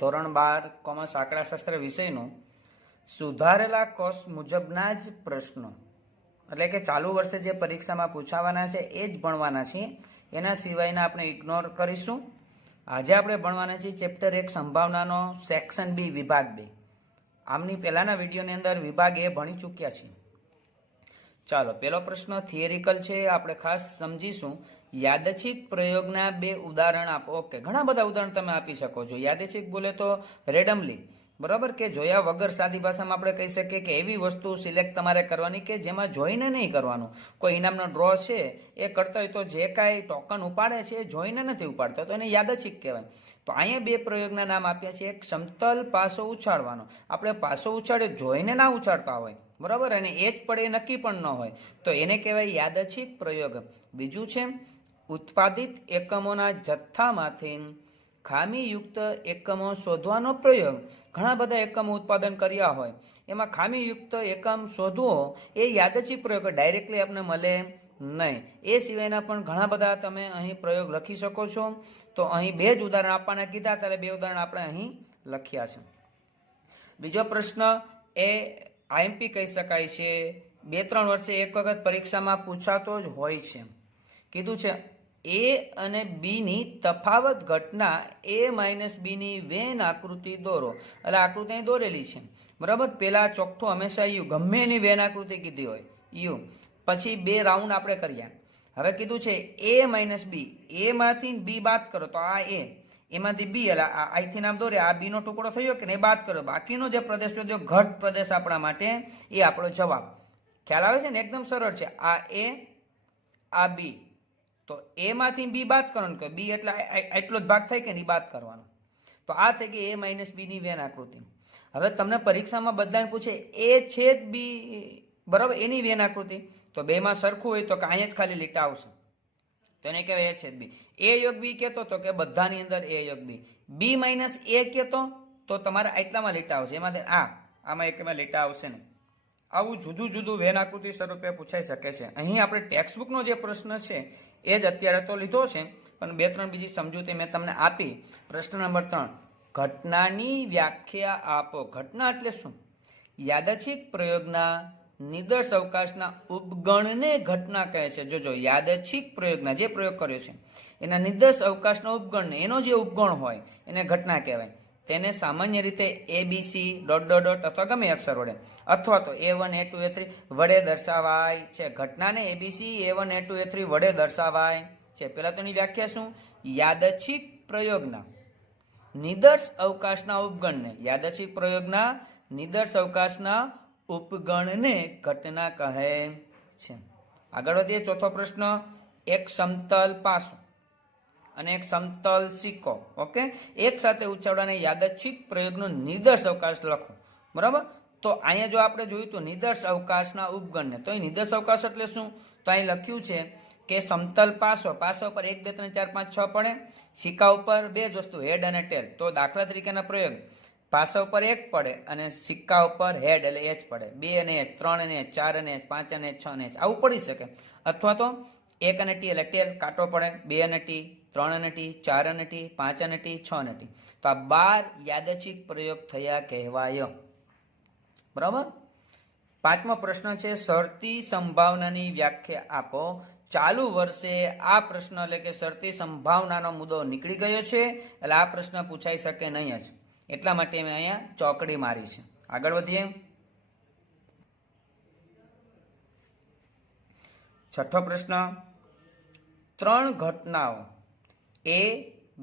ધોરણ 12 કોમર્સ આંકડાશાસ્ત્ર વિષયનું સુધારેલા કોર્સ મુજબના જ પ્રશ્નો એટલે કે ચાલુ વર્ષે જે પરીક્ષામાં પૂછાવાના છે એ જ ભણવાના છીએ. એના સિવાયના આપણે ઇગ્નોર કરીશું. આજે આપણે ભણવાના છીએ ચેપ્ટર 1 સંભાવનાનો સેક્શન બી વિભાગ 2. આમની પહેલાના વિડીયોની અંદર વિભાગ એ ભણી ચૂક્યા છીએ. ચાલો, પહેલો પ્રશ્ન થિયરિકલ છે, આપણે ખાસ સમજીશું. યાદચ્છિક પ્રયોગના 2 ઉદાહરણ આપો. ઓકે, ઘણા બધા ઉદાહરણ તમે આપી શકો છો. યાદચ્છિક બોલે તો રેન્ડમલી, બરાબર, કે જોયા વગર. સાદી ભાષામાં આપણે કહી શકીએ કે એવી વસ્તુ સિલેક્ટ તમારે કરવાની કે જેમાં જોઈને નહીં કરવાનું. કોઈ ઇનામનો ડ્રો છે એ કરતા હોય તો જે કાંઈ ટોકન ઉપાડે છે એ જોઈને નથી ઉપાડતો, તો એને યાદચ્છિક કહેવાય. તો અહીંયા 2 પ્રયોગના નામ આપ્યા છે. એક સમતલ પાસો ઉછાળવાનો. આપણે પાસો ઉછાળે જોઈને ના ઉછાળતા હોય, બરાબર, અને એ જ પડે એ નક્કી પણ ન હોય, તો એને કહેવાય યાદચ્છિક પ્રયોગ. બીજું છે ઉત્પાદિત એકમોના જથ્થામાંથી ખામીયુક્ત એકમો શોધવાનો પ્રયોગ. ઘણા બધા એકમો ઉત્પાદન કર્યા હોય, એમાં ખામીયુક્ત એકમ શોધવો એ યાદચ્છિક પ્રયોગ, ડાયરેક્ટલી આપણે મળે નહીં. એ સિવાયના પણ ઘણા બધા તમે અહીં પ્રયોગ લખી શકો છો. તો અહીં 2 જ ઉદાહરણ આપવાના કીધા, ત્યારે 2 ઉદાહરણ આપણે અહીં લખ્યા છે. બીજો પ્રશ્ન એ આઈએમપી કહી શકાય છે. 2-3 વર્ષે એક વખત પરીક્ષામાં પૂછાતો જ હોય છે. કીધું છે એ અને બી ની તફાવત ઘટના એ માઇનસ બી ની વેન આકૃતિ દોરો. એટલે આકૃતિ અહીં દોરેલી છે, બરાબર. પેલા ચોખ્ઠું હંમેશા યુ, ગમે એની વેન આકૃતિ કીધી હોય યુ, પછી 2 રાઉન્ડ આપણે કર્યા. હવે કીધું છે એ માઇનસ બી, એ માંથી બી બાદ કરો તો આ એ, એમાંથી બી, એટલે આઈથી નામ દોરે, આ બી નો ટુકડો થયો કે ને, એ બાદ કરો. બાકીનો જે પ્રદેશ શોધ્યો ઘટ પ્રદેશ આપણા માટે, એ આપણો જવાબ. ખ્યાલ આવે છે ને? એકદમ સરળ છે. આ એ, આ બી, તો એ માંથી બી બાદ કરવાનું, કે બી એટલે એટલો જ ભાગ થાય કે નહીં, બાદ કરવાનો. તો આ થઈ ગઈ એ માઇનસ બી ની વેન આકૃતિ. હવે તમને પરીક્ષામાં બધાને પૂછે એ છેદ બી, બરાબર, એની વેન આકૃતિ, તો બેમાં સરખું હોય તો કે અહીંયા જ ખાલી લીટા આવશે, તો એને કહેવાય એ છેદ બી. એ યોગ બી કહેતો તો કે બધાની અંદર એ યોગ બી. બી માઇનસ એ કહેતો તો તમારે આટલામાં લીટા આવશે, એમાંથી આમાં એકમાં લીટા આવશે ને. આવું જુદું જુદું વેન આકૃતિ સ્વરૂપે પૂછાઈ શકે છે. અહીં આપણે ટેક્સ્ટબુકનો જે પ્રશ્ન છે એ જ અત્યારે તો લીધો છે, પણ 2-3 બીજી સમજૂતી મેં તમને આપી. પ્રશ્ન નંબર 3, ઘટનાની વ્યાખ્યા આપો. ઘટના એટલે શું? યાદચ્છિક પ્રયોગના નિદર્શ અવકાશના ઉપગણને ઘટના કહે છે. જોજો, યાદચ્છિક પ્રયોગના જે પ્રયોગ કર્યો છે એના નિદર્શ અવકાશના ઉપગણને, એનો જે ઉપગણ હોય એને ઘટના કહેવાય. તેને સામાન્ય રીતે ABC ... અથવા ગમે અક્ષર વડે, અથવા તો A1 A2 A3 વડે દર્શાવાય છે. ઘટનાને ABC A1 A2 A3 વડે દર્શાવાય છે. પહેલા તો એની વ્યાખ્યા શું? યાદચ્છિક પ્રયોગના નિદર્શ અવકાશના ઉપગણને, યાદચ્છિક પ્રયોગના નિદર્શ અવકાશના ઉપગણને ઘટના કહે છે. આગળ વધીએ. ચોથો પ્રશ્ન, એક સમતલ પાસો અને એક સમતલ સિક્કો, ઓકે, એક સાથે ઉછાળવાના યાદચ્છિક પ્રયોગનો નિદર્શ અવકાશ લખો, બરાબર. તો અહીંયા જો આપણે જોયું તો નિદર્શ અવકાશના ઉપગણને, તો અહીં નિદર્શ અવકાશ એટલે શું? તો અહીં લખ્યું છે કે સમતલ પાસો, પાસા ઉપર 1 2 3 4 5 6 પડે, સિક્કા ઉપર 2 જ વસ્તુ, હેડ અને ટેલ. તો દાખલા તરીકેના પ્રયોગ, પાસા ઉપર 1 પડે અને સિક્કા ઉપર હેડ એટલે H પડે, 2 અને H, 3 અને H, 4 અને H, 5 અને H, 6 અને H, આવું પડી શકે. અથવા તો 1 અને T એટલે ટેલ કાંટો પડે, 2 અને T, 3 અને T, 4 અને T, 5 અને T, 6 અને T. તો આ 12 યાદચ્છિક પ્રયોગ થયા કહેવાય, બરાબર. 5મો પ્રશ્ન છે શરતી સંભાવનાની વ્યાખ્યા આપો. ચાલુ વર્ષે આ પ્રશ્ન એટલે કે શરતી સંભાવનાનો મુદ્દો નીકળી ગયો છે, એટલે આ પ્રશ્ન પૂછાઈ શકે નહીં જ, એટલા માટે મેં અહીંયા ચોકડી મારી છે. આગળ વધીએ. 6થો પ્રશ્ન, 3 ઘટનાઓ A,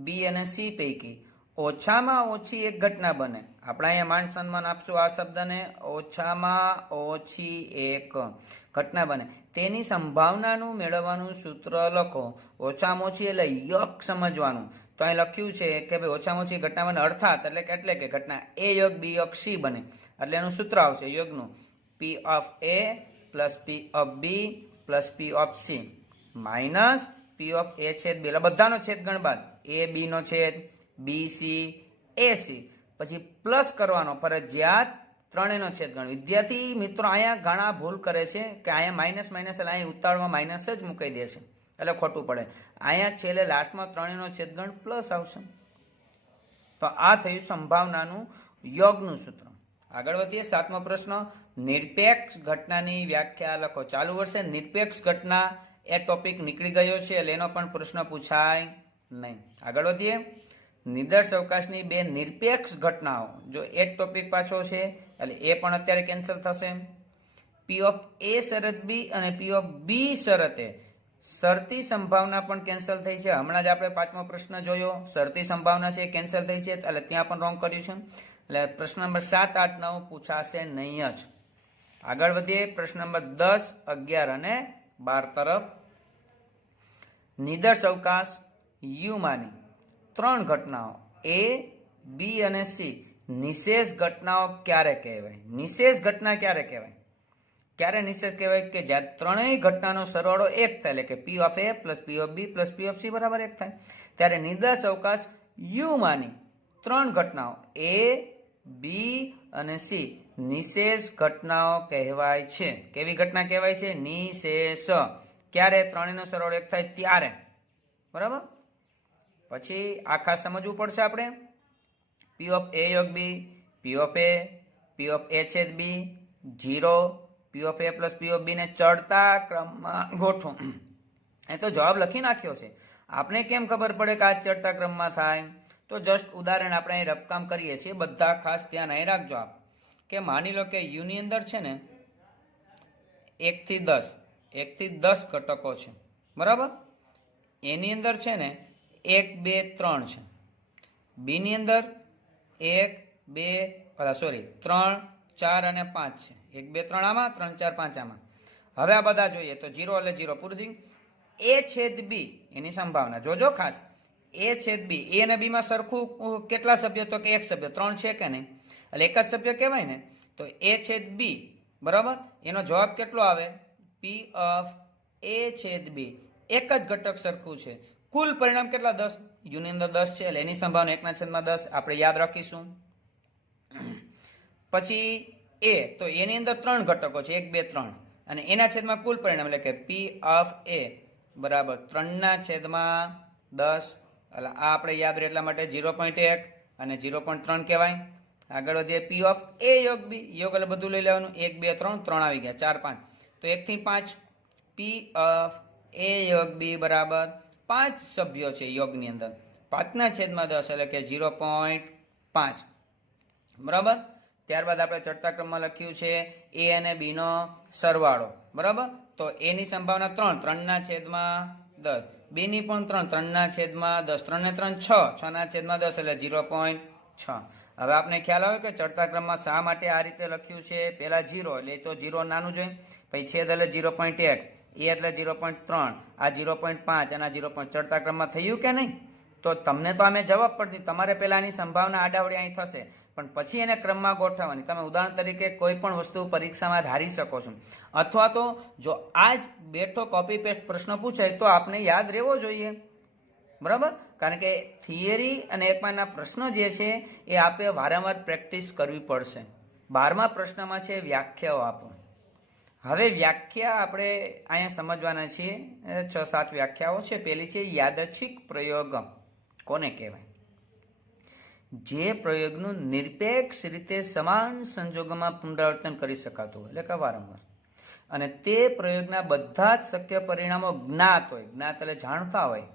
B અને C પૈકી ઓછામાં ઓછી એક ઘટના બને. આપણે અહીંયા માન સન્માન આપશું આ શબ્દને, ઓછામાં ઓછી એક ઘટના બને તેની સંભાવનાનું મેળવવાનું સૂત્ર લખો. ઓછામાં ઓછી એટલે યોગ સમજવાનું. તો અહીં લખ્યું છે કે ભાઈ ઓછામાં ઓછી ઘટના બને, અર્થાત એટલે કે ઘટના A યોગ B યોગ C બને, એટલે એનું સૂત્ર આવશે યોગનું P of A plus P of B plus P of C minus P of A છેદ B, એટલે બધાનો છેદગણ બાદ A B નો છેદ B C A C, પછી પ્લસ કરવાનો ફરજિયાત ત્રણેયનો છેદગણ. વિદ્યાર્થી મિત્રો અહીંયા ઘણા ભૂલ કરે છે કે અહીંયા માઇનસ એટલે અહીંયા ઉતાવળમાં માઇનસ જ મૂકી દે છે, એટલે ખોટું પડે. અહીંયા છેલ્લે લાસ્ટમાં ત્રણેયનો છેદગણ પ્લસ આવશે. તો આ થયું સંભાવનાનું યોગનું સૂત્ર. આગળ વધીએ. 7મો પ્રશ્ન, નિરપેક્ષ ઘટનાની વ્યાખ્યા લખો. ચાલુ વર્ષે નિરપેક્ષ ઘટના એ ટોપિક નીકળી ગયો છે એટલે એનો પણ પ્રશ્ન પૂછાય નહીં. આગળ વધીએ. નિદર્શ અવકાશની બે નિરપેક્ષ ઘટનાઓ, જો એ ટોપિક પાછો છે એટલે એ પણ અત્યારે કેન્સલ થશે. પી ઓફ એ શરત બી અને પી ઓફ બી શરતે શરતી સંભાવના પણ કેન્સલ થઈ છે. હમણાં જ આપણે 5મો પ્રશ્ન જોયો, શરતી સંભાવના છે કેન્સલ થઈ છે એટલે ત્યાં પણ રોંગ કર્યું છે. એટલે પ્રશ્ન નંબર 7, 8, 9 પૂછાશે નહીં જ. આગળ વધીએ. પ્રશ્ન નંબર 10, 11 અને 12 તરફ. નિદર્શ અવકાશ યુમાંની 3 ઘટનાઓ એ, બી અને સી નિશેષ ઘટનાઓ ક્યારે કહેવાય? નિશેષ ઘટના ક્યારે કહેવાય? ક્યારે નિશેષ કહેવાય? કે જ્યારે ત્રણેય ઘટનાનો સરવાળો 1 થાય, એટલે કે P of A plus P of B plus P of C બરાબર 1 થાય. ત્યારે નિદર્શ અવકાશ યુમાંની 3 ઘટનાઓ એ, બી અને સી નિશેષ ઘટનાઓ કહેવાય છે. કેવી ઘટના કહેવાય છે? નિશેષ. ક્યારે? ત્રણેયનો સરવાળો 1 થાય ત્યારે. બરાબર. પછી આખા સમજવું પડશે આપણે. પી ઓફ એ યોગ બી, પી of A, P of A છેદ B, 0, P of A plus P of B ને ચડતા ક્રમમાં ગોઠવો. એ તો જવાબ લખી નાખ્યો છે. આપણે કેમ ખબર પડે કે આ ચડતા ક્રમમાં થાય? તો જસ્ટ ઉદાહરણ આપણે અહીં રફકામ કરીએ છીએ. બધા ખાસ ધ્યાન અહીં રાખજો આપ, કે માની લો કે યુ ની અંદર છે ને 1 થી 10 ઘટકો છે. બરાબર. એની અંદર છે ને 1, 2, 3 છે. બી ની અંદર 1, 2, 3, 4 અને 5 છે. 1, 2, 3 આમાં, 3, 4, 5 આમાં. હવે આ બધા જોઈએ તો 0 એટલે 0 પૂરું થયું. એ છેદ બી એની સંભાવના જોજો ખાસ. એ છેદ બી, એ અને બી માં સરખું કેટલા સભ્ય? તો કે 1 સભ્ય. 3 છે કે નહીં? એટલે એક જ સભ્ય કહેવાય ને. તો એ છેદ બી બરાબર, એનો જવાબ કેટલો આવે? પી ઓફ એ છેદ બી. એક જ ઘટક સરખું છે. કુલ પરિણામ કેટલા? 10. યુ ની અંદર 10 છે એટલે એની સંભાવના 1/10 આપણે યાદ રાખીશું. પછી એ, તો એની અંદર 3 ઘટકો છે, 1, 2, 3 અને એના છેદમાં કુલ પરિણામ એટલે કે પી ઓફ એ બરાબર 3/10. એટલે આ આપણે યાદ રહે એટલા માટે 0.1 અને 0.3 કહેવાય. આગળ વધીએ. પી ઓફ એ યોગ બી, યોગ એટલે બધું લઈ લેવાનું. 1, 2, 3, 3 આવી ગયા, 4, 5 તો 1 થી 5. પી ઓફ એ યોગ બી બરાબર 5 સભ્યો છે યોગની અંદર, 5/10 એટલે કે 0.5. બરાબર. ત્યારબાદ આપણે ચડતા ક્રમમાં લખ્યું છે એ અને બી નો સરવાળો. બરાબર. તો એ ની સંભાવના 3/10, બી ની પણ 3/10, 3 ને 3 6, 6/10 એટલે 0.6. હવે આપણે ખ્યાલ આવે કે ચડતા ક્રમમાં શા માટે આ રીતે લખ્યું છે. પહેલા 0 એટલે તો 0 નાનું જોઈએ, પછી છેદ એટલે 0.1, એ એટલે 0.3, આ 0.5 અને આ 0. ચડતા ક્રમમાં થયું કે નહીં? તો તમને તો આમે જવાબ પડતી, તમારે પહેલાની સંભાવના આડાવડી અહીં થશે પણ પછી એને ક્રમમાં ગોઠવવાની. તમે ઉદાહરણ તરીકે કોઈ પણ વસ્તુ પરીક્ષામાં ધારી શકો છો, અથવા તો જો આ જ બેઠો કોપી પેસ્ટ પ્રશ્ન પૂછાય તો આપણે યાદ રહેવો જોઈએ. બરાબર. કારણ કે થિયરી અને એકમાંના પ્રશ્નો જે છે એ આપણે વારંવાર પ્રેક્ટિસ કરવી પડશે. 12મા પ્રશ્નમાં છે વ્યાખ્યાઓ આપો. હવે વ્યાખ્યા આપણે અહીંયા સમજવાના છીએ. 6-7 વ્યાખ્યાઓ છે. પહેલી છે યાદચ્છિક પ્રયોગ. કોને કહેવાય? જે પ્રયોગનું નિરપેક્ષ રીતે સમાન સંજોગોમાં પુનરાવર્તન કરી શકાતું હોય, એટલે કે વારંવાર, અને તે પ્રયોગના બધા જ શક્ય પરિણામો જ્ઞાત હોય. જ્ઞાત એટલે જાણતા હોય.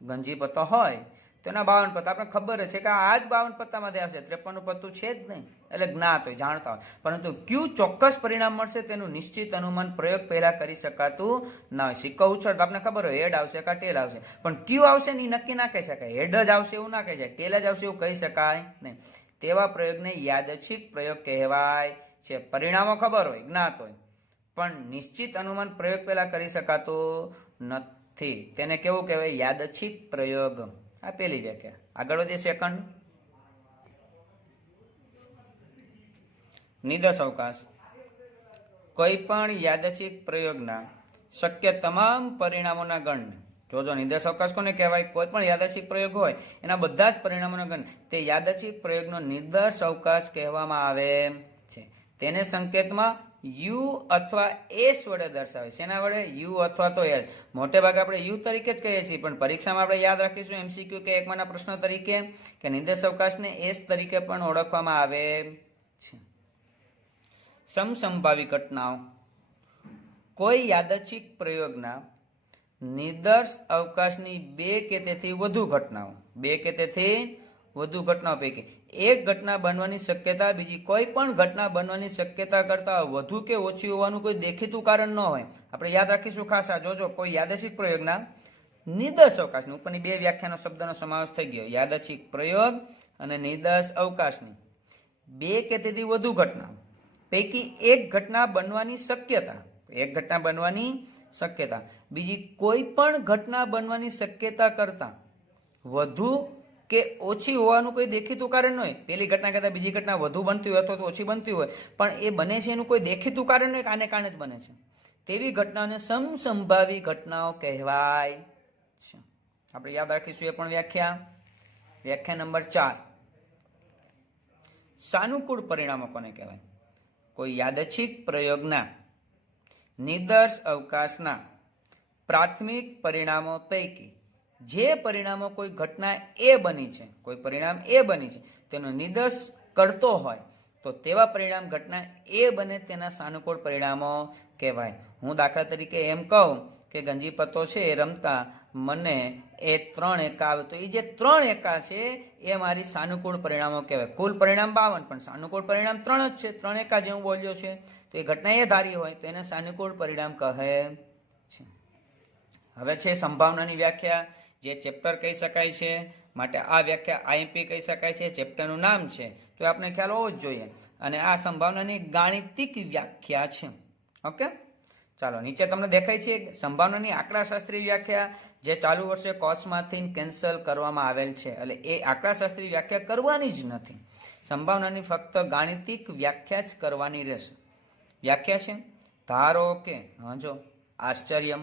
ગંજી પત્તો હોય તો એના 52 પત્તા આપણે ખબર છે કે આ જ 52 પત્તામાંથી આવશે, 53નું પત્તું છે જ નહીં, એટલે જ્ઞાત હોય, જાણતા હોય. પરંતુ કયું ચોક્કસ પરિણામ મળશે તેનું નિશ્ચિત અનુમાન પ્રયોગ પહેલા કરી શકાતું ના હોય. સિક્કો ઉછળ તો આપણે ખબર હોય હેડ આવશે કે ટેલ આવશે, પણ કયું આવશે ને એ નક્કી ના કહી શકાય. હેડ જ આવશે એવું ના કહી શકાય, ટેલ જ આવશે એવું કહી શકાય નહીં. તેવા પ્રયોગને યાદચ્છિક પ્રયોગ કહેવાય છે. પરિણામો ખબર હોય, જ્ઞાત હોય, પણ નિશ્ચિત અનુમાન પ્રયોગ પહેલા કરી શકાતું નથી. તેને કેવું કહેવાય? યાદચ્છિક પ્રયોગ. આ પહેલી વ્યાખ્યા. આગળ વધીએ. સેકન્ડ, નિદર્શ અવકાશ. કોઈ પણ યાદચ્છિક પ્રયોગના શક્ય તમામ પરિણામોના ગણને, જોજો નિદર્શ અવકાશ કોને કહેવાય? કોઈ પણ યાદચ્છિક પ્રયોગ હોય એના બધા જ પરિણામોના ગણ, તે યાદચ્છિક પ્રયોગનો નિદર્શ અવકાશ કહેવામાં આવે છે. તેને સંકેતમાં યુ અથવા એસ વડે દર્શાવે. શેના વડે? યુ અથવા તો એસ. મોટે ભાગે આપણે યુ તરીકે જ કહીએ છીએ, પણ પરીક્ષામાં આપણે યાદ રાખીશું એમસીક્યુ કે એકમાંના પ્રશ્નો તરીકે કે નિર્દેશ અવકાશને એસ તરીકે પણ ઓળખવામાં આવે છે. સમસંભાવી ઘટનાઓ. કોઈ યાદચ્છિક પ્રયોગના નિર્દેશ અવકાશની બે કે તેથી વધુ ઘટનાઓ પૈકી એક ઘટના બનવાની શક્યતા બીજી કોઈ પણ ઘટના બનવાની શક્યતા કરતા વધુ કે ઓછી હોવાનું કોઈ દેખીતું કારણ ન હોય. આપણે યાદ રાખીશું ખાસ. આ જોજો, કોઈ યાદચ્છિક પ્રયોગના નિર્દેશ અવકાશની ઉપરની બે વ્યાખ્યાનો શબ્દનો સમાવેશ થઈ ગયો. યાદચ્છિક પ્રયોગ અને નિર્દેશ અવકાશની બે કે તેથી વધુ ઘટનાઓ પૈકી એક ઘટના બનવાની શક્યતા બીજી કોઈ પણ ઘટના બનવાની શક્યતા કરતા વધુ કે ઓછી હોવાનું કોઈ દેખીતું કારણ ન હોય. પેલી ઘટના કરતા બીજી ઘટના વધુ બનતી હોય અથવા તો ઓછી બનતી હોય, પણ એ બને છે એનું કોઈ દેખીતું કારણ નહીં, આને કારણે જ બને છે, તેવી ઘટનાઓને સમસંભાવી ઘટનાઓ કહેવાય છે. આપણે યાદ રાખીશું એ પણ વ્યાખ્યા નંબર 4. સાનુકૂળ પરિણામો કોને કહેવાય? કોઈ યાદચ્છિક પ્રયોગના નિર્દેશ અવકાશના પ્રાથમિક પરિણામો પૈકી જે પરિણામો કોઈ ઘટના એ બની છે તેનો નિર્દેશ કરતો હોય તો તેવા પરિણામ ઘટના એ બને તેના સાનુકૂળ પરિણામો કહેવાય. હું દાખલા તરીકે એમ કહું કે ગંજી પત્તો છે એ રમતા મને એ 3 એકા આવે, તો એ જે 3 એકા છે એ મારી સાનુકૂળ પરિણામો કહેવાય. કુલ પરિણામ 52 પણ સાનુકૂળ પરિણામ 3 જ છે. 3 એકા જે હું બોલ્યો છે તો એ ઘટના એ ધારી હોય તો એને સાનુકૂળ પરિણામ કહે છે. હવે છે સંભાવનાની વ્યાખ્યા, જે ચેપ્ટર કહી શકાય છે, માટે આ વ્યાખ્યા આઈએમપી કહી શકાય છે. ચેપ્ટરનું નામ છે તો આપણે ખ્યાલ હોવો જ જોઈએ. અને આ સંભાવનાની ગાણિતિક વ્યાખ્યા છે. ઓકે, ચાલો નીચે તમને દેખાય છે સંભાવનાની આંકડાશાસ્ત્રી વ્યાખ્યા, જે ચાલુ વર્ષે કોર્સમાંથી કેન્સલ કરવામાં આવેલ છે. એટલે એ આંકડાશાસ્ત્રી વ્યાખ્યા કરવાની જ નથી, સંભાવનાની ફક્ત ગાણિતિક વ્યાખ્યા જ કરવાની રહેશે. વ્યાખ્યા છે ધારો કે, જો આશ્ચર્યમ,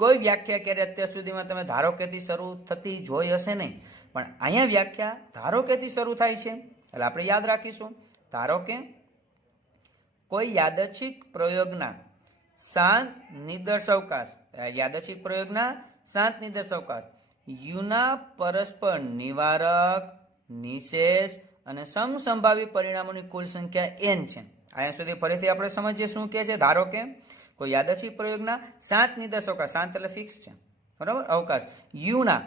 કોઈ વ્યાખ્યા ક્યારે અત્યાર સુધીમાં તમે ધારો કેથી શરૂ થતી જોઈ હશે નહીં, પણ અહીંયા વ્યાખ્યા ધારો કેથી શરૂ થાય છે. એટલે આપણે યાદ રાખીશું, ધારો કે કોઈ યાદચ્છિક પ્રયોગના શાંત નિર્દેશ અવકાશ, યુના પરસ્પર નિવારક, નિશેષ અને સમસંભાવી પરિણામોની કુલ સંખ્યા n છે. અહીંયા સુધી ફરીથી આપણે સમજીએ શું કહે છે. ધારો કે કોઈ યાદચ્છિક પ્રયોગના શાંત નિર્દેશ અવકાશ, શાંત એટલે ફિક્સ છે, બરાબર, અવકાશ યુના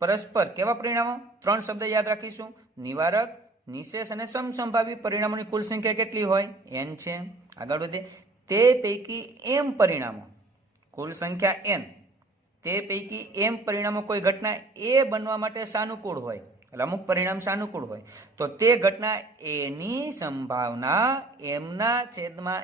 પરસ્પર કેવા પરિણામો? 3 શબ્દ યાદ રાખીશું, નિવારક, નિશેષ અને સમસંભાવી પરિણામોની કુલ સંખ્યા કેટલી હોય? n છે. આગળ વધે, તે પૈકી m પરિણામો, કુલ સંખ્યા n, તે પૈકી m પરિણામો કોઈ ઘટના એ બનવા માટે સાનુકૂળ હોય, એટલે અમુક પરિણામ સાનુકૂળ હોય, તો તે ઘટના એની સંભાવના mના છેદમાં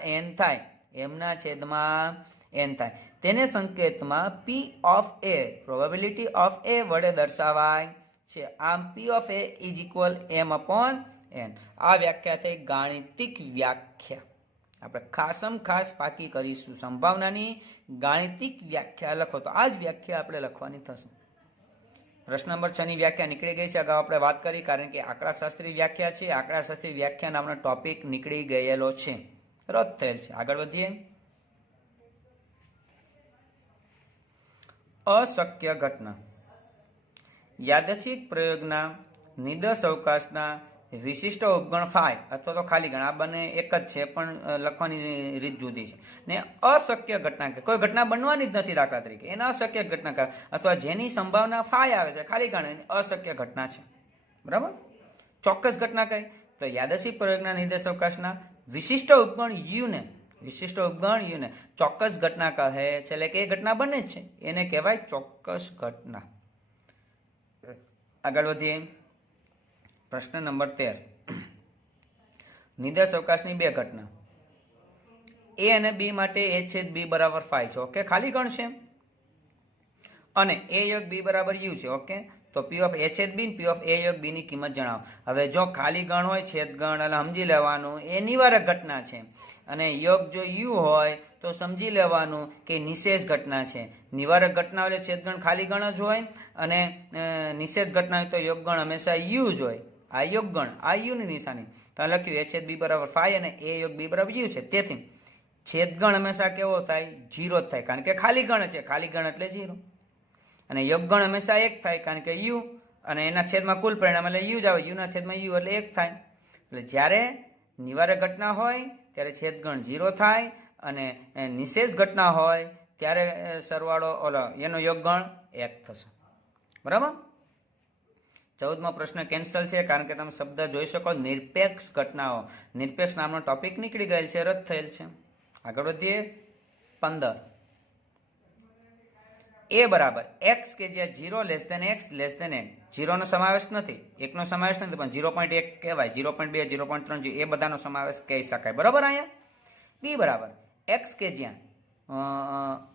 n થાય. તેને સંકેતમાં P of A, probability of A વડે દર્શાવાય છે. આમ P of A is equal m/n. આ વ્યાખ્યા થઈ ગાણિતિક વ્યાખ્યા. આપણે ખાસ પાકી કરીશું. સંભાવનાની ગાણિતિક વ્યાખ્યા લખો તો આ જ વ્યાખ્યા આપણે લખવાની થશે. પ્રશ્ન નંબર 6 ની વ્યાખ્યા નીકળી ગઈ છે, અગાઉ આપણે વાત કરી, કારણ કે આંકડાશાસ્ત્રી વ્યાખ્યા છે. આંકડાશાસ્ત્રી વ્યાખ્યા નામનો ટોપિક નીકળી ગયેલો છે, રદ થયેલ છે. આગળ વધીએ. અશક્ય ઘટના. યાદચ્છિક પ્રયોગના નિર્દેશ અવકાશના વિશિષ્ટ ઉપગણ ફાઈ અથવા તો ખાલી ગણ, આ બંને એક જ છે પણ લખવાની રીત જુદી છે. ને અશક્ય ઘટના, કોઈ ઘટના બનવાની જ નથી, દાખલા તરીકે એને અશક્ય ઘટના કહે, અથવા જેની સંભાવના ફાઈ આવે છે ખાલી ગણ, એની અશક્ય ઘટના છે, બરાબર. ચોક્કસ ઘટના કઈ? તો યાદચ્છિક પ્રયોગના નિર્દેશ અવકાશના વિશિષ્ટ ઉપગણ યુને ચોક્કસ ઘટના કહે છે. એટલે કે એ ઘટના બને જ છે, એને કહેવાય ચોક્કસ ઘટના. આગળ વધીએ. પ્રશ્ન નંબર 13. નિર્દેશ અવકાશની બે ઘટના A અને B માટે A/B બરાબર 5 છે. ઓકે, ખાલી ગણ છે, અને A યોગ B બરાબર U છે. ઓકે, તો P of A/B P of A યોગ B ની કિંમત જણાવો. હવે જો ખાલી ગણ હોય, છેદગણ, એટલે સમજી લેવાનું એ નિવારક ઘટના છે, અને યોગ જો U હોય તો સમજી લેવાનું કે નિશેષ ઘટના છે. નિવારક ઘટના એટલે છેદગણ ખાલી ગણ જ હોય, અને નિષેધ ઘટના હોય તો યોગગણ હંમેશા U જ હોય. આ યોગગણ, આ U ની નિશાની, તો લખ્યું A/B બરાબર 5 અને A યોગ B બરાબર U છે. તેથી છેદગણ હંમેશા કેવો થાય? 0 જ થાય, કારણ કે ખાલી ગણ છે, ખાલી ગણ એટલે 0. અને યોગગણ હંમેશા 1 થાય, કારણ કે યુ અને એના છેદમાં કુલ પરિણામ એટલે યુ જ આવે, યુના છેદમાં યુ એટલે 1 થાય. એટલે જ્યારે નિવારક ઘટના હોય ત્યારે છેદગણ 0 થાય અને નિશેષ ઘટના હોય ત્યારે સરવાળો એનો યોગગણ 1 થશે. બરાબર. 14મો પ્રશ્ન કેન્સલ છે, કારણ કે તમે શબ્દ જોઈ શકો નિરપેક્ષ ઘટનાઓ. નિરપેક્ષ નામનો ટોપિક નીકળી ગયેલ છે, રદ થયેલ છે. આગળ વધીએ. 15 એ બરાબર એક્સ કે જ્યાં 0 less than x less than n. 0 નો સમાવેશ નથી, 1 નો સમાવેશ નથી, પણ 0.1 કહેવાય, 0.2 0.3 એ બધાનો સમાવેશ કહી શકાય. બરાબર. અહીંયા બી બરાબર એક્સ કે જ્યાં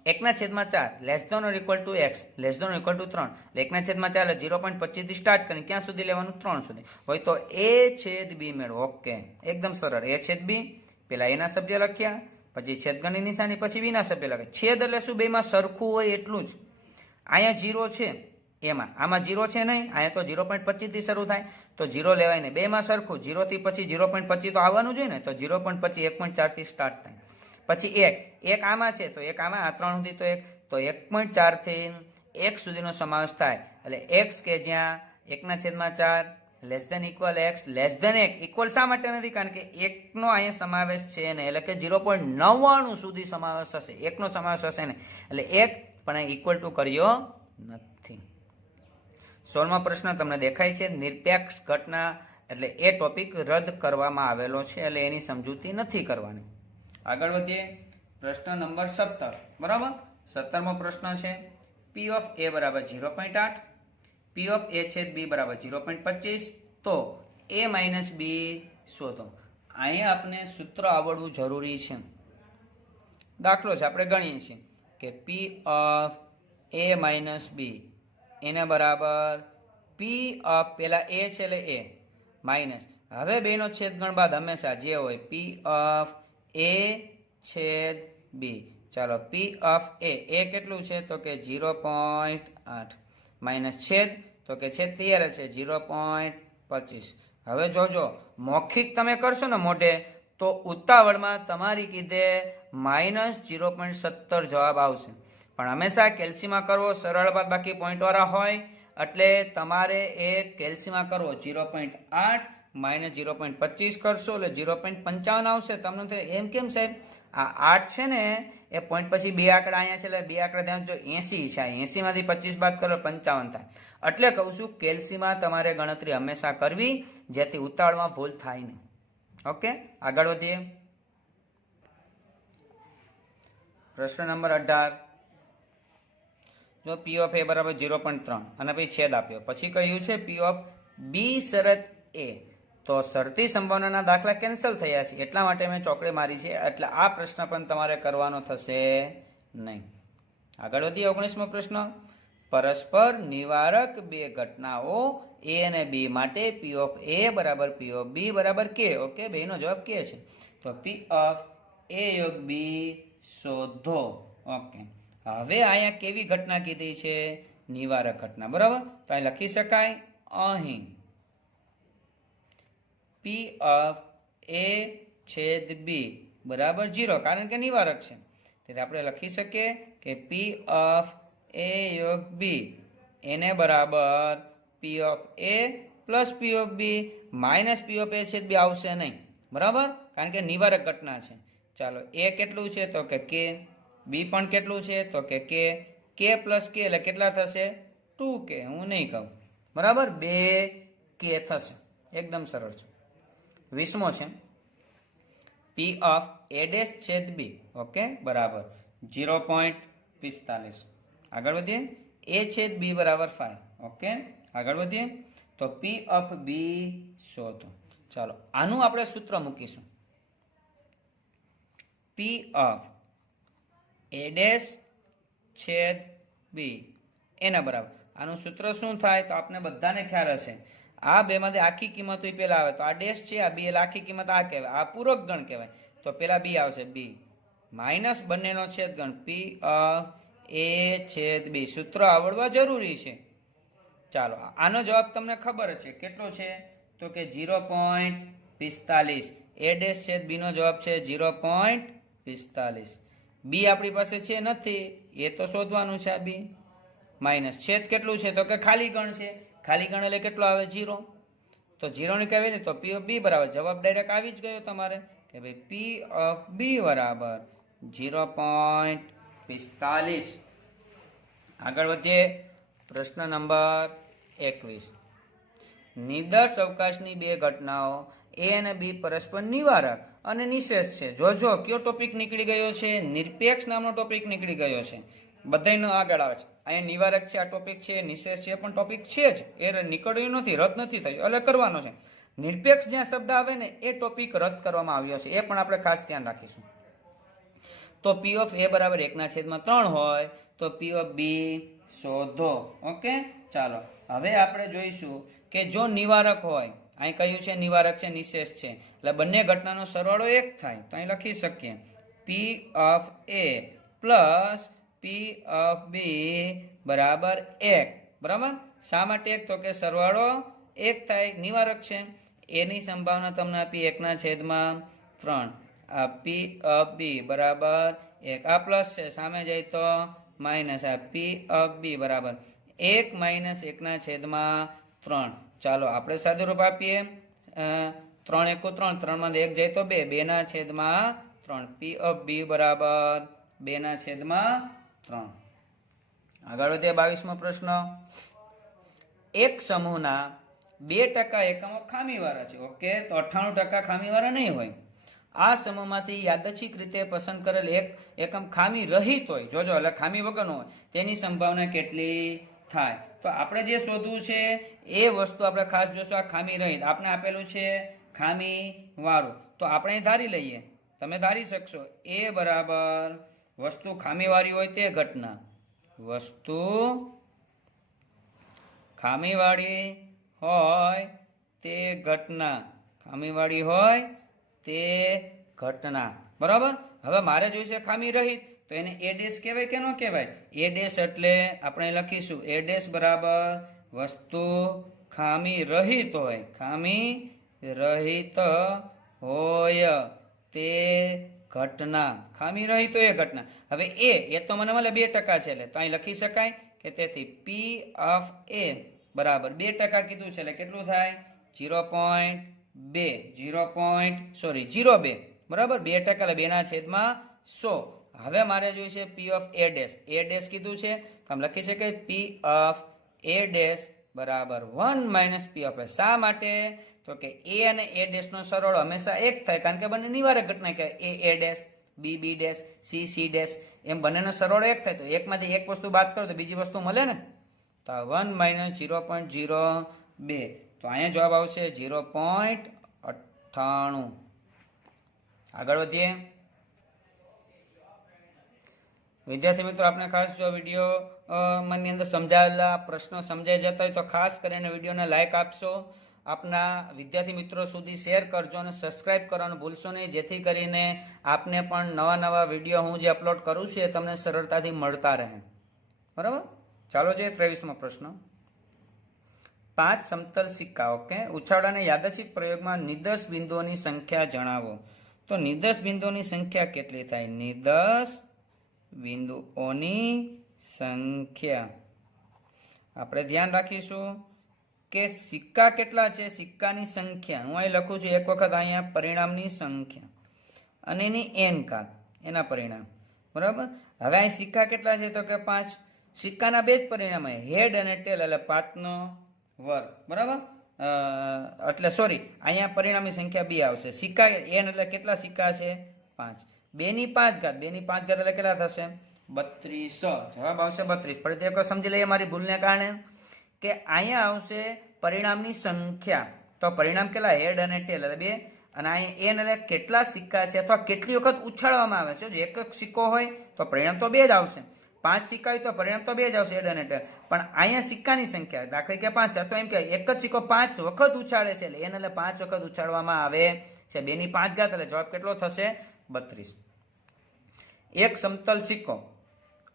1/4 less than or equal to x less than or equal to 3 એટલે 1/4 એટલે 0.25 થી સ્ટાર્ટ કરીને ક્યાં સુધી લેવાનું? 3 સુધી હોય તો એ છેદ બી મેળવો. ઓકે, એકદમ સરળ. એ છેદ બી, પેલા એના સભ્ય લખ્યા, પછી છેદગણની નિશાની, પછી બીના સભ્ય લખે. છેદ એટલે શું? બેમાં સરખું હોય એટલું જ. અહીંયા 0 છે, આમાં 0 છે નહીં, અહીંયા તો 0.25 થી શરૂ થાય, તો 0 લેવાય ને. બેમાં સરખું, 0 થી પછી 0.25 તો આવવાનું જોઈએ ને, તો 0.25 1.4 થી સ્ટાર્ટ થાય. પછી 1 આમાં છે, તો 1 આમાં, આ 3 સુધી તો 1.4 થી 1 સુધીનો સમાવેશ થાય. એટલે x કે જ્યાં 1/4 less than equal x less than 1 equal શા માટે નથી? કારણ કે 1 નો અહીંયા સમાવેશ છે ને, એટલે કે 0.99 સુધી સમાવેશ હશે, 1 નો સમાવેશ હશે ને, એટલે 1 પણ ઇક્વલ ટુ કર્યો નથી. 16મો પ્રશ્ન તમને દેખાય છે. નિરપેક્ષ ઘટના એટલે એ ટોપિક રદ કરવામાં આવેલો છે, એટલે એની સમજૂતી નથી કરવાની. આગળ વધીએ. પ્રશ્ન નંબર 17. બરાબર. 17મો પ્રશ્ન છે. P ઓફ A બરાબર 0.8, P ઓફ A છેદ B બરાબર 0.25, તો A માઇનસ B શોધો. અહીંયા આપણે સૂત્ર આવડવું જરૂરી છે. દાખલો છે, આપણે ગણીએ છીએ કે P of A minus B એને બરાબર P ઓફ પેલા A છે એટલે A માઇનસ, હવે બેનો છેદગણ બાદ હંમેશા જે હોય P ઓફ A છેદ B. ચાલો, P ઓફ A કેટલું છે? તો કે 0.8 માઇનસ છેદ, તો કે છેદ તૈયાર છે 0.25. હવે જોજો, મૌખિક તમે કરશો ને મોઢે, તો ઉતાવળમાં તમારી કીધે માઇનસ 0.17 જવાબ આવશે. પણ હંમેશા કેલ્સીમાં કરવો, સરળ બાદ બાકી પોઈન્ટવાળા હોય, એટલે તમારે એ કેલ્સીમાં કરવો. 0.8 માઇનસ 0.25 કરશો એટલે 0.55 આવશે. તમને એમ કેમ સાહેબ? આ 8 છે ને, એ પોઈન્ટ પછી 2 આંકડા અહીંયા છે, એટલે 2 આંકડા ત્યાં જો 80 છે, 80 માંથી 25 બાદ કરો 55 થાય. એટલે કહું છું કેલ્સીમાં તમારે ગણતરી હંમેશા કરવી, જેથી ઉતાવળમાં ભૂલ થાય નહીં. ઓકે, આગળ વધીએ. પ્રશ્ન નંબર 18. જો P ઓફ A બરાબર 0.3 અને પછી છેદ આપ્યો, પછી કહ્યું છે P ઓફ B શરત A, તો શરતી સંભાવનાના દાખલા કેન્સલ થયા છે, એટલા માટે મેં ચોકડી મારી છે, એટલે આ પ્રશ્ન પણ તમારે કરવાનો થશે નહીં. આગળ વધીએ. 19મો પ્રશ્ન. પરસ્પર નિવારક બે ઘટનાઓ A અને B માટે P ઓફ A બરાબર P ઓફ B બરાબર K. ઓકે, બેનો જવાબ K છે, તો P ઓફ A યોગ B શોધો. ઓકે, હવે અહીંયા કેવી ઘટના કીધી છે? નિવારક ઘટના. બરાબર, તો અહીં લખી શકાય અહીં P ઓફ A છેદ B બરાબર 0, કારણ કે નિવારક છે. તેથી આપણે લખી શકીએ કે P ઓફ A યોગ B એને બરાબર P of A plus P of B minus P of A છેદ B આવશે નહીં. બરાબર, કારણ કે નિવારક ઘટના છે. ચાલો, A કેટલું છે? તો કે K. B પણ કેટલું છે? તો કે K પ્લસ K એટલે કેટલા થશે? 2K. હું નહીં કહું. બરાબર, 2K થશે. એકદમ સરળ છે. 20મો છે. P ઓફ A ડેશ છેદ B. ઓકે, બરાબર 0.45. આગળ વધીએ. A છેદ B બરાબર 5. ઓકે, આગળ વધીએ. તો P ઓફ B શોધો. ચાલો, આનું આપણે સૂત્ર મૂકીશું. P ઓફ A ડેશ છેદ B એના બરાબર, આનું સૂત્ર શું થાય? તો આપણે બધાને ખ્યાલ હશે, આ બેમાંથી આખી કિંમત પેલા આવે, તો આ ડેશ છે, આ બી એટલે આખી કિંમત આ કહેવાય, આ પૂરક ગણ કહેવાય, તો પેલા બી આવશે બી માઇનસ બંનેનો છેદગણ P ઓફ A છેદ B. સૂત્ર આવડવા જરૂરી છે. ચાલો, આનો જવાબ તમને ખબર છે કેટલો છે? તો કે 0.45. A ડેશ છેદ B નો જવાબ છે 0.45. 45. બી આપણી પાસે છે નથી, એ તો શોધવાનું છે. આ બી માઇનસ છેદ કેટલું છે તો કે ખાલી ગણ છે. ખાલી ગણ એટલે કેટલો આવે? 0. તો 0 ને કહેવાય ને તો પી ઓફ બી બરાબર જવાબ ડાયરેક્ટ આવી જ ગયો તમારે કે ભાઈ પી ઓફ બી બરાબર 0.45. આગળ વધીએ. પ્રશ્ન નંબર 21. નિદર્શ અવકાશની બે ઘટનાઓ એ અને બી પરસ્પર નિવારક અને નિશેષ છે. જોજો કયો ટોપિક નીકળી ગયો છે? નિરપેક્ષ નામનો ટોપિક નીકળી ગયો છે. બધાનો આગળ આવે છે. અહીંયા નિવારક છે, આ ટોપિક છે, નિશેષ છે પણ ટોપિક છે જ, એ નીકળ્યું નથી, રદ નથી થયું, એટલે કરવાનો છે. નિરપેક્ષ જ્યાં શબ્દ આવે ને એ ટોપિક રદ કરવામાં આવ્યો છે, એ પણ આપણે ખાસ ધ્યાન રાખીશું. તો પી ઓફ એ બરાબર 1/3 હોય તો પી ઓફ બી શોધો. ઓકે, ચાલો હવે આપણે જોઈશું કે જો નિવારક હોય, અહીં કહ્યું છે નિવારક છે, નિશેષ છે, એટલે બંને ઘટનાનો સરવાળો 1 થાય તો અહીં લખી શકીએ P of A plus P of B બરાબર 1. બરાબર, શા માટે 1? તો કે સરવાળો 1 થાય, નિવારક છે. એની સંભાવના તમને આપી 1/3. આ પી ઓફ બી બરાબર 1. આ પ્લસ છે, સામે જાય તો માઇનસ. આ પી ઓફ બી બરાબર 1 - 1/3. ચાલો આપણે સાદું રૂપ આપીએ. 3 × 1 = 3, 3 માં 1 જાય તો 2, 2/3. પી ઓફ બી બરાબર 2/3. આગળ વધીએ. 22મો પ્રશ્ન. એક સમૂહના 2% એકમો ખામીવાળા છે. ઓકે, તો 98% ખામીવાળા નહીં હોય. આ સમૂહમાંથી યાદચ્છિક રીતે પસંદ કરેલ એક એકમ ખામી રહિત હોય, જોજો એટલે ખામી વગરનો હોય, તેની સંભાવના કેટલી થાય? તો આપણે જે શોધવું છે એ વસ્તુ આપણે ખાસ જોશું. આ ખામી રહિત આપણે આપેલું છે ખામી વાળું, તો આપણે ધારી લઈએ, તમે ધારી શકશો. એ બરાબર વસ્તુ ખામીવાળી હોય તે ઘટના, વસ્તુ ખામીવાળી હોય તે ઘટના, ખામીવાળી હોય તે ઘટના. બરાબર, હવે મારે જોઈશે ખામી રહિત, તો એને એ ડેશ કહેવાય કે ન કહેવાય? એ ડેશ એટલે આપણે લખીશું એ ડેશ બરાબર વસ્તુ ખામી રહિત હોય, ખામી રહિત હોય તે ઘટના, ખામી રહિત હોય એ ઘટના. હવે એ તો મને મળે 2% છે, એટલે તો અહીં લખી શકાય કે તેથી પી ઓફ એ બરાબર 2% કીધું છે, એટલે કેટલું થાય? 0.2. બરાબર, 2% એટલે 2/100. હવે મારે જોઈશે પી of A dash. A dash કીધું છે તો આમ લખી શકાય પી ઓફ એ ડેશ બરાબર 1 - પી ઓફ એ. શા માટે? તો કે એ અને એ ડેશ નો સરવાળો હંમેશા 1 થાય, કારણ કે બંને નિવારક ઘટના કહેવાય. A dash, B B dash, C C dash, એમ બંનેનો સરવાળો 1 થાય. તો એકમાંથી એક વસ્તુ બાદ કરો તો બીજી વસ્તુ મળે ને. તો 1 - 0.02. તો અહીંયા જવાબ આવશે 0.98. આગળ વધીએ. વિદ્યાર્થી મિત્રો, આપણે ખાસ જો વિડીયો ની અંદર સમજાવેલા પ્રશ્નો સમજાઈ જતા હોય તો ખાસ કરીને વિડીયોને લાઈક આપશો, આપના વિદ્યાર્થી મિત્રો સુધી શેર કરજો અને સબસ્ક્રાઇબ કરવાનું ભૂલશો નહીં, જેથી કરીને આપને પણ નવા નવા વિડીયો હું જે અપલોડ કરું છું એ તમને સરળતાથી મળતા રહે. બરાબર, ચાલો જોઈએ 23મો પ્રશ્ન. 5 સમતલ સિક્કા. ઓકે, ઉછાળાને યાદચ્છિક પ્રયોગમાં નિદર્શ બિંદુઓની સંખ્યા જણાવો. તો નિદર્શ બિંદુઓની સંખ્યા કેટલી થાય? નિદર્શ બિંદુઓની સંખ્યા આપણે ધ્યાન રાખીશું કે સિક્કા કેટલા છે, સિક્કાની સંખ્યા હું અહીં લખું છું એક વખત અહીંયા પરિણામની સંખ્યા અને એની n ઘાત, એના પરિણામ. બરાબર, હવે અહીં સિક્કા કેટલા છે? તો કે 5. સિક્કાના બે જ પરિણામ, હેડ અને ટેલ, એટલે 5નો વર્ગ. બરાબર, એટલે સોરી, અહીંયા પરિણામની સંખ્યા 2 આવશે. સિક્કા n એટલે કેટલા સિક્કા છે? 5. 2 ની 5 ઘાત, 2 ની 5 ઘાત એટલે કેટલા થશે? 32. જવાબ આવશે 32. ફરીથી એક સમજી લઈએ મારી ભૂલને કારણે કે અહીંયા આવશે પરિણામની સંખ્યા, તો પરિણામ કેટલા? હેડ અને ટેલ એટલે 2, અને અહીંયા n એટલે કેટલા સિક્કા છે અથવા કેટલી વખત ઉછાળવામાં આવે છે. જો એક જ સિક્કો હોય તો પરિણામ તો 2 જ આવશે, 5 સિક્કા હોય તો પરિણામ તો 2 જ આવશે, હેડ અને ટેલ. પણ અહીંયા સિક્કાની સંખ્યા દાખલા કે 5 તો એમ કે એક જ સિક્કો 5 વખત ઉછાળે છે, એટલે n એટલે 5 વખત ઉછાળવામાં આવે છે. 2 ની 5 ઘાત એટલે જવાબ કેટલો થશે? 32. એક સમતલ સિક્કો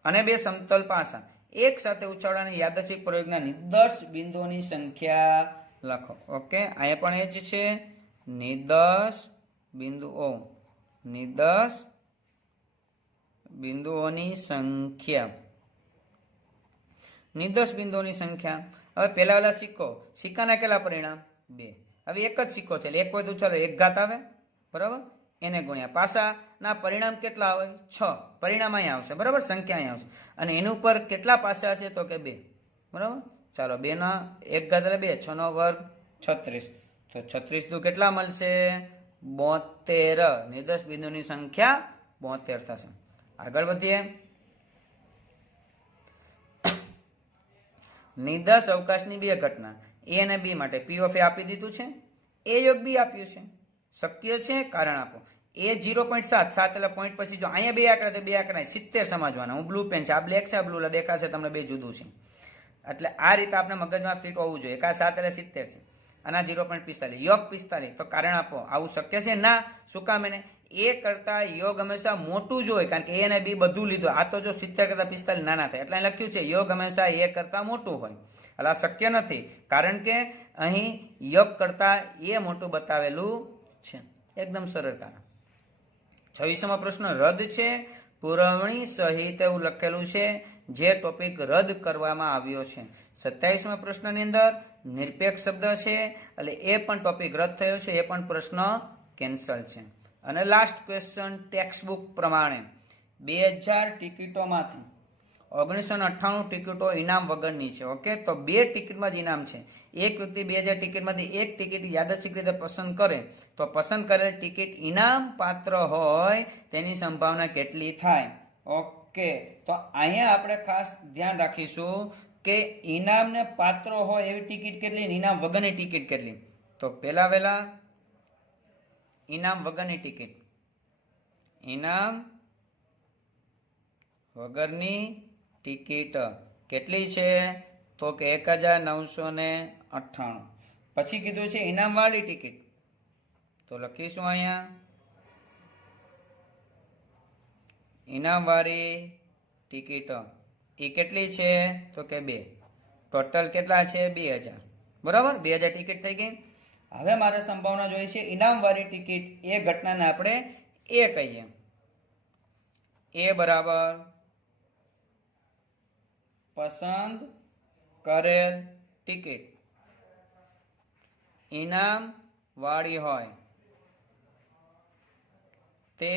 અને 2 સમતલ પાસા એક સાથે ઉછાળવાની યાદચ્છિક પ્રયોગના નિદર્શ બિંદુઓની સંખ્યા લખો. ઓકે, અહીંયા પણ એ જ છે, નિદર્શ બિંદુઓ. નિદર્શ બિંદુઓની સંખ્યા. નિર્દોષ બિંદુઓની સંખ્યા. હવે પેલા સિક્કાના કેટલા પરિણામ? 2. હવે એક જ સિક્કો છે એટલે એક હોય તો ચાલો 1 ઘાત આવે, બરાબર, એને ગુણ્યા પાસાના પરિણામ કેટલા આવે? 6. પરિણામ અહીંયા આવશે, બરાબર, સંખ્યા અહીંયા આવશે. અને એની ઉપર કેટલા પાસા છે તો કે 2, બરાબર. ચાલો 2 નો 1 ઘાત એટલે 2, 6 નો વર્ગ 36. તો 36 દુ કેટલા મળશે? 72. નિર્દોષ બિંદુની સંખ્યા 72 થશે. આગળ વધીએ. નિર્દોષ અવકાશની 2 ઘટના એ અને બી માટે પી ઓફ એ આપી દીધું છે, એ યોગ બી આપ્યું છે. શક્ય છે? કારણ આપો. એ 0.7 એટલે પોઈન્ટ પછી જો અહીંયા 2 આંકડા તો 2 આંકડા 70 સમજવાના. હું બ્લુ પેન છે, આ બ્લેક છે, આ બ્લુ દેખાશે તમને 2 જુદું છે. એટલે આ રીતે આપણે મગજમાં ફિટ હોવું જોઈએ. 1 7 એટલે 70 છે અને 0.45 યોગ 45. તો કારણ આપો. આવું શક્ય છે? ના. શું કામ? એને એ કરતા યોગ હંમેશા મોટું જ હોય, કારણ કે એ અને બી બધું લીધું. આ તો જો 70 કરતા 45 નાના થાય એટલે લખ્યું છે યોગ હંમેશા એ કરતા મોટું હોય. એટલે આ શક્ય નથી, કારણ કે અહીં યોગ કરતા એ મોટું બતાવેલું છે. એકદમ સરળ કારણ. 26મો પ્રશ્ન રદ છે. પુરવણી સહિત એવું લખેલું છે જે ટોપિક રદ કરવામાં આવ્યો છે. 27મા પ્રશ્નની અંદર નિરપેક્ષ શબ્દ છે એટલે એ પણ ટોપિક રદ થયો છે, એ પણ પ્રશ્ન કેન્સલ છે. અને લાસ્ટ ક્વેશ્ચન ટેક્સ્ટ બુક પ્રમાણે 2000 ટિકિટોમાંથી 1998 ટિકિટો ઇનામ વગરની છે. ઓકે, તો 2 ટિકિટમાં જ ઇનામ છે. એક વ્યક્તિ 2000 ટિકિટમાંથી એક ટિકિટ યાદચ્છિક રીતે પસંદ કરે તો પસંદ કરેલ ટિકિટ ઇનામ પાત્ર હોય તેની સંભાવના કેટલી થાય? ઓકે, તો અહીંયા આપણે ખાસ ધ્યાન રાખીશું કે ઇનામને પાત્ર હોય એવી ટિકિટ કેટલી, ઇનામ વગરની ટિકિટ કેટલી. તો પેલા વહેલા ઇનામ વગરની ટિકિટ, ઇનામ વગરની ટિકિટ કેટલી છે તો કે 1998. પછી કીધું છે ઇનામ વાળી ટિકિટ, તો લખીશું અહીંયા ઇનામ વાળી ટિકિટ એ કેટલી છે તો કે 2. ટોટલ કેટલા છે? 2000, બરાબર. 2000 ટિકિટ થઈ ગઈ. હવે મારે સંભાવના જોઈએ છે ઇનામ વાળી ટિકિટ એ ઘટનાને આપણે એ કહીએ. એ બરાબર પસંદ કરેલ ટિકિટ ઇનામ વાળી હોય તે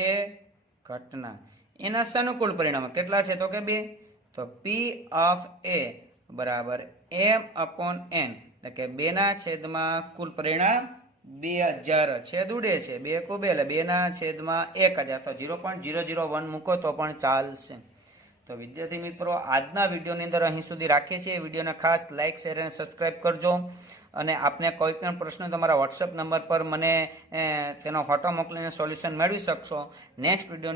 ઘટના. એના સાનુકૂળ પરિણામો કેટલા છે તો કે 2. તો પી ઓફ એ બરાબર m/n એટલે કે 2 ના છેદમાં કુલ પરિણામ 2000. છેદ ઉડે છે, 2 × 2 એટલે 2 ના છેદમાં 1000. તો 0.001 મૂકો તો પણ ચાલશે. તો વિદ્યાર્થી મિત્રો, આજના વિડીયોની અંદર અહીં સુધી રાખીએ છીએ. વિડીયોને ખાસ લાઇક, શેર અને સબસ્ક્રાઇબ કરજો. અને આપને કોઈ પણ પ્રશ્ન તમારા વોટ્સઅપ નંબર પર મને તેનો ફોટો મોકલીને સોલ્યુશન મેળવી શકશો. નેક્સ્ટ વિડીયોની